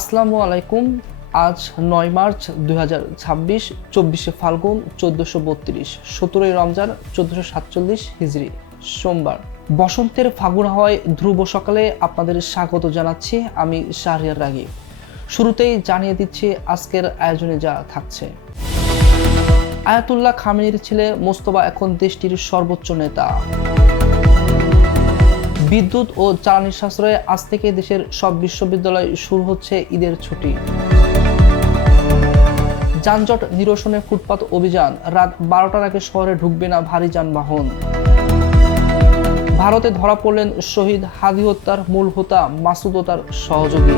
আসসালামু আলাইকুম। আজ ৯ মার্চ ২০২৬, ২৪শে ফাল্গুন ১৪৩২, ১৭ই রমজান ১৪৪৭ হিজরি, সোমবার। বসন্তের ফাগুন হাওয়ায় ধ্রুব সকালে আপনাদের স্বাগত জানাচ্ছি আমি শাহরিয়ার রাগী। শুরুতেই জানিয়ে দিচ্ছি আজকের আয়োজনে যা থাকছে। আয়াতুল্লাহ খামেনির ছেলে মোস্তফা এখন দেশটির সর্বোচ্চ নেতা। বিদ্যুৎ ও জ্বালানি সাশ্রয়ে আজ থেকে দেশের সব বিশ্ববিদ্যালয় শুরু হচ্ছে ঈদের ছুটি। যানজট নিরসনে ফুটপাত অভিযান, রাত ১২টার আগে শহরে ঢুকবে না ভারী যানবাহন। ভারতে ধরা পড়লেন শহীদ হাদি হত্যার মূল হোতা মাসুদ ও তার সহযোগী।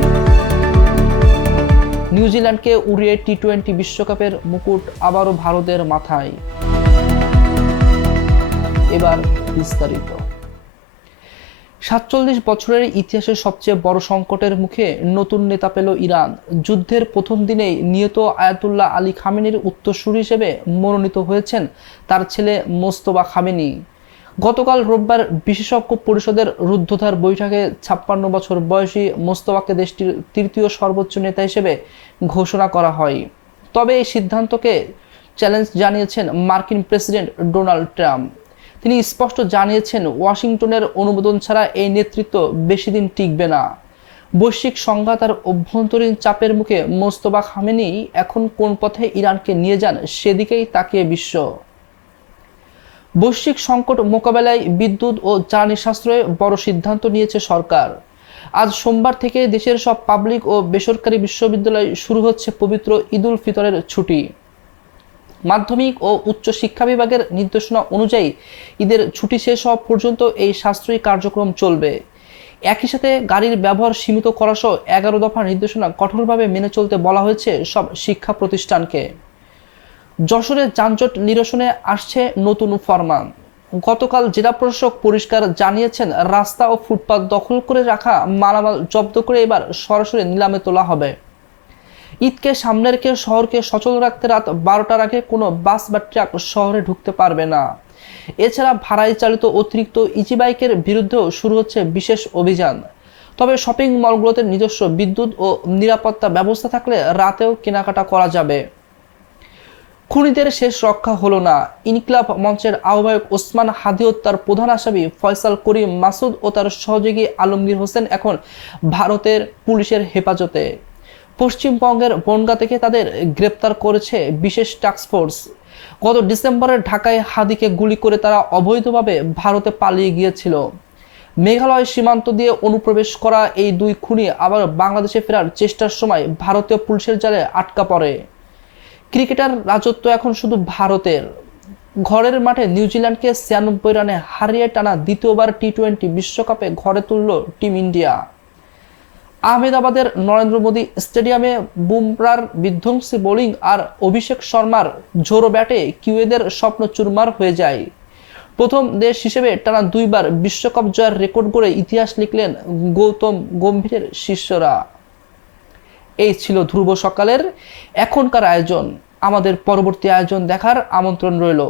নিউজিল্যান্ডকে উড়িয়ে টি-20 বিশ্বকাপের মুকুট আবারও ভারতের মাথায়। এবার বিস্তারিত। ৪৭ বছরের ইতিহাসের সবচেয়ে বড় সংকটের মুখে নতুন নেতা পেল ইরান। যুদ্ধের প্রথম দিনেই নিহত আয়াতুল্লাহ আলী খামেনির উত্তরসূরি হিসেবে মনোনীত হয়েছেন তার ছেলে মোস্তফা খামেনি। গতকাল রোববার বিশেষজ্ঞ পরিষদের রুদ্ধদ্বার বৈঠকে ৫৬ বছর বয়সী মোস্তফাকে দেশটির তৃতীয় সর্বোচ্চ নেতা হিসেবে ঘোষণা করা হয়। তবে এই সিদ্ধান্তকে চ্যালেঞ্জ জানিয়েছেন মার্কিন প্রেসিডেন্ট ডোনাল্ড ট্রাম্প। তিনি স্পষ্ট জানিয়েছেন, ওয়াশিংটনের অনুমোদন ছাড়া এই নেতৃত্ব বেশি দিন টিকবে না। বৈশ্বিক সংঘাত আর অভ্যন্তরীণ চাপের মুখে মোস্তফা খামেনি এখন কোন পথে ইরানকে নিয়ে যান সেদিকেই তাকিয়ে বিশ্ব। বৈশ্বিক সংকট মোকাবেলায় বিদ্যুৎ ও জ্বালানি সাশ্রয়ে বড় সিদ্ধান্ত নিয়েছে সরকার। আজ সোমবার থেকে দেশের সব পাবলিক ও বেসরকারি বিশ্ববিদ্যালয় শুরু হচ্ছে পবিত্র ঈদুল ফিতরের ছুটি। মাধ্যমিক ও উচ্চ শিক্ষা বিভাগের নির্দেশনা অনুযায়ী ঈদের ছুটি শেষ হওয়া পর্যন্ত এই সাশ্রয়ী কার্যক্রম চলবে। একই সাথে গাড়ির ব্যবহার সীমিত করা সহ ১১ দফা নির্দেশনা কঠোরভাবে মেনে চলতে বলা হয়েছে সব শিক্ষা প্রতিষ্ঠানকে। যশোরে যানজট নিরসনে আসছে নতুন ফরমান। গতকাল জেলা প্রশাসক পরিষ্কার জানিয়েছেন, রাস্তা ও ফুটপাত দখল করে রাখা মালামাল জব্দ করে এবার সরাসরি নিলামে তোলা হবে। ঈদকে সামনে রেখে শহরকে সচল রাখতে রাত ১২টার আগে কোনো বাস বা ট্রাক শহরে ঢুকতে পারবে না। এছাড়া ভাড়ায় চালিত অতিরিক্ত ইজি বাইকের বিরুদ্ধেও শুরু হচ্ছে বিশেষ অভিযান। তবে শপিং মলগুলোতে নিজস্ব বিদ্যুৎ ও নিরাপত্তা ব্যবস্থা থাকলে রাতেও কেনাকাটা করা যাবে। খুনিদের শেষ রক্ষা হলো না। ইনকিলাব মঞ্চের আহ্বায়ক ওসমান হাদি হত্যার প্রধান আসামি ফয়সাল করিম মাসুদ ও তার সহযোগী আলমগীর হোসেন এখন ভারতের পুলিশের হেফাজতে। পশ্চিমবঙ্গের বনগাঁ থেকে তাদের গ্রেপ্তার করেছে বিশেষ টাস্কফোর্স। গত ডিসেম্বরে ঢাকায় হাদিকে গুলি করে তারা অবৈধভাবে ভারতে পালিয়ে গিয়েছিল। মেঘালয় সীমান্ত দিয়ে অনুপ্রবেশ করা এই দুই খুনি আবার বাংলাদেশে ফেরার চেষ্টার সময় ভারতীয় পুলিশের জালে আটকা পড়ে। ক্রিকেটার রাজত্ব এখন শুধু ভারতের। ঘরের মাঠে নিউজিল্যান্ডকে ৯৬ রানে হারিয়ে টানা দ্বিতীয়বার টি-20 বিশ্বকাপে ঘরে তুলল টিম ইন্ডিয়া। আহমেদাবাদের নরেন্দ্র মোদী স্টেডিয়ামে বুমরার বিধ্বংসী বোলিং আর অভিষেক শর্মার ঝোড়ো ব্যাটে কিউয়েদের স্বপ্ন চুরমার হয়ে যায়। প্রথম দেশ হিসেবে টানা ২ বার বিশ্বকাপ জয়ের রেকর্ড গড়ে ইতিহাস লিখলেন গৌতম গম্ভীরের শিষ্যরা। এই ছিল ধ্রুব সকালের এখনকার আয়োজন। আমাদের পরবর্তী আয়োজন দেখার আমন্ত্রণ রইল।